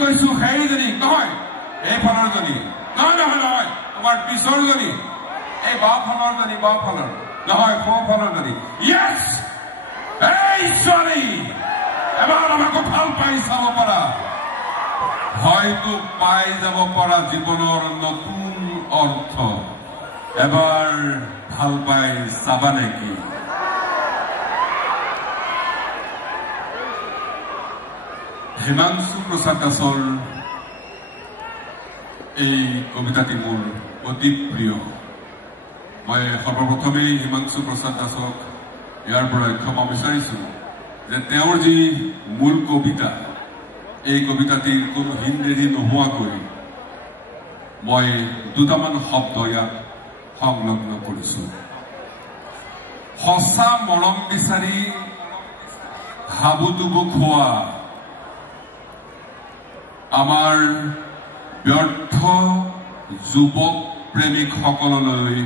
কৈছো সেইজনী নহয়, এই ফালৰজনী নহয় নহয় নহয়, তোমাৰ পিছৰজনী, এই বাওঁ ফালৰজনী, বাওঁ ফালৰ নহয়, সোঁ ফালৰজনী। য়েছ, এই ছোৱালী এবাৰ আমাকো ভাল পাই চাব পাৰা, হয়তো পাই যাব পাৰা জীৱনৰ নতুন অৰ্থ। এবাৰ ভাল পাই চাবা নেকি? হিমাংশু প্ৰসাদ দাসৰ এই কবিতাটি মোৰ অতি প্ৰিয়। মই সৰ্বপ্ৰথমেই হিমাংশু প্ৰসাদ দাসক ইয়াৰ পৰা ক্ষমা বিচাৰিছো যে তেওঁৰ যি মূল কবিতা, এই কবিতাটিৰ কোনো হিন্দেৰী নোহোৱাকৈ মই দুটামান শব্দ ইয়াত সংলগ্ন কৰিছো। সঁচা মৰম বিচাৰি হাবুডুবু খোৱা আমাৰ ব্যৰ্থ যুৱক প্ৰেমিকসকললৈ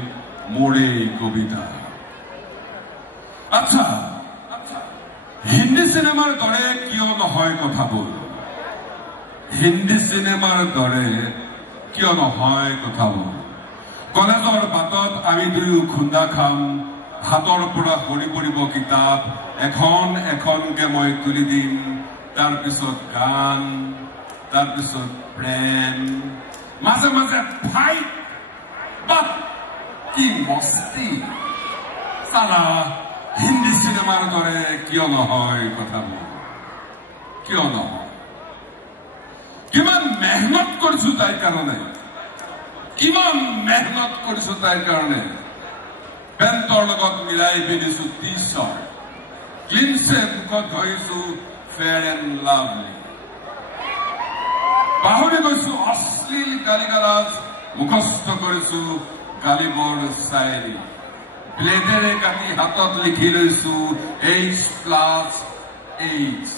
মোৰ এই কবিতা। আচ্ছা, হিন্দী চিনেমাৰ দৰে কিয় নহয় কথাবোৰ? হিন্দী চিনেমাৰ দৰে কিয় নহয় কথাবোৰ? কলেজৰ বাটত আমি দুয়ো খুন্দা খাম, হাতৰ পৰা সৰি পৰিব কিতাপ, এখন এখনকে মই তুলি দিম, তাৰপিছত গান, তাৰপিছত প্ৰেম, মাজে মাজে ফাইট, বাট কি মস্তি। চালা হিন্দী চিনেমাৰ দৰে কিয় নহয় কথাবোৰ? কিয় নহয়? কিমান মেহনত কৰিছো তাইৰ কাৰণে, ইমান মেহনত কৰিছো তাইৰ কাৰণে। পেণ্টৰ লগত মিলাই পিন্ধিছো টি চাৰ্ট, ক্লিনছে মুখত ধৰিছো ফেয়াৰ এণ্ড লাভলি, পাহৰি গৈছো অশ্লীল গালিগালাজ, মুখস্থ কৰিছো গালিবৰ চায়েৰী, ব্লেডেৰে কাটি হাতত লিখি লৈছো H+H।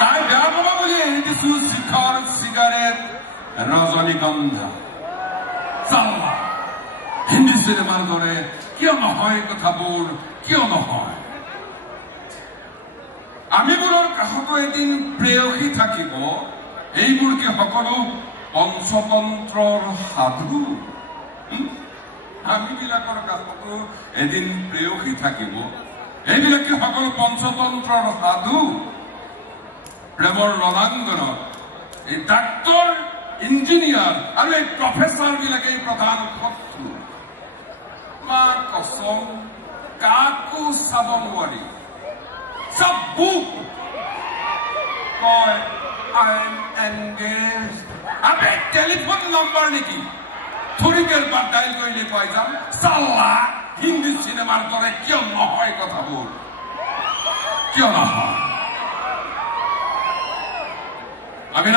তাই বেয়া পাব বুলি এৰি দিছো শিখৰ, চিগাৰেট, ৰজনীগন্ধা। চালা হিন্দী চিনেমাৰ দৰে কিয় নহয় কথাবোৰ? কিয় নহয়? আমিবোৰৰ কাষতো এদিন প্ৰেয়সী থাকিব, এইবোৰ কি সকলো পঞ্চতন্ত্ৰৰ সাধু? আমিবিলাকৰ কাষতো এদিন প্ৰেয়সী থাকিব, এইবিলাক কি সকলো পঞ্চতন্ত্ৰৰ সাধু? প্ৰেমৰ ৰণাংগনত এই ডাক্তৰ, ইঞ্জিনিয়াৰ আৰু এই প্ৰফেচাৰ বিলাকে প্ৰধান শত্ৰু। মাৰ কসম, কাকো চাব নোৱাৰি, চব বুক কয় I am engage. Abe telephone number নেকি? থৰিকেৰ বাদ ডাইল কৰিলে পাই যাম। চালা হিন্দী চিনেমাৰ দৰে কিয় নহয় কথাবোৰ? কিয় নহয়? আমি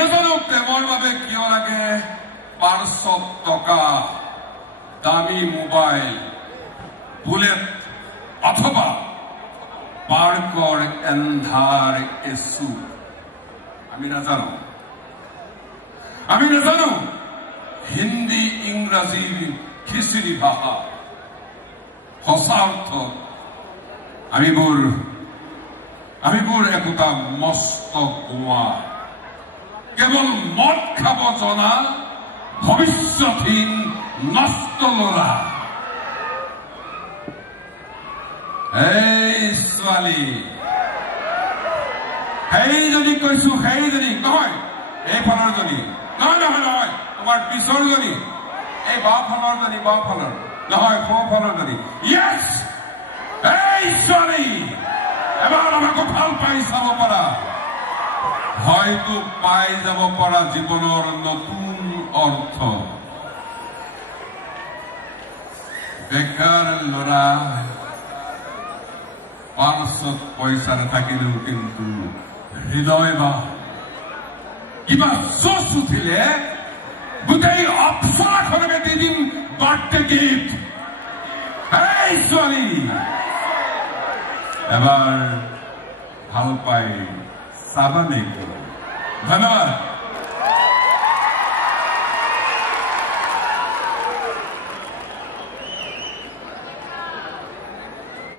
নাজানো প্ৰেমৰ বাবে কিয় লাগে 500 টকা দামী মোবাইল, বুলেট অথবা পাৰ্কৰ এন্ধাৰ এচু। আমি নাজানো হিন্দী ইংৰাজীৰ খিচিৰি ভাষা। সঁচা অৰ্থ আমিবোৰ একোটা মস্ত গোৱা, কেৱল মদ খাব জনা ভৱিষ্যতহীন নষ্ট ল'ৰা। এই ছোৱালী, সেইজনী কৈছো, সেইজনী নহয়, এই ফালৰজনী নহয় নহয় নহয়, তোমাৰ পিছৰজনী, এই বাওঁ ফালৰজনী, বাওঁ ফালৰ নহয়, সোঁ ফালৰজনী। য়েছ, এই ছোৱালী এবাৰ আমাকো ভাল পাই চাব পাৰা, হয়তো পাই যাব পাৰা জীৱনৰ নতুন অৰ্থ। বেকাৰ ল'ৰা, পাৰ্চত পইচা নাথাকিলেও কিন্তু হৃদয় বা কিবা জোচ উঠিলে গোটেই অপচৰাখনকে দি দিম বাৰ্থডে গিফ্ট। এই ছোৱালী এবাৰ ভাল পাই চাবা নেকি? ধন্যবাদ।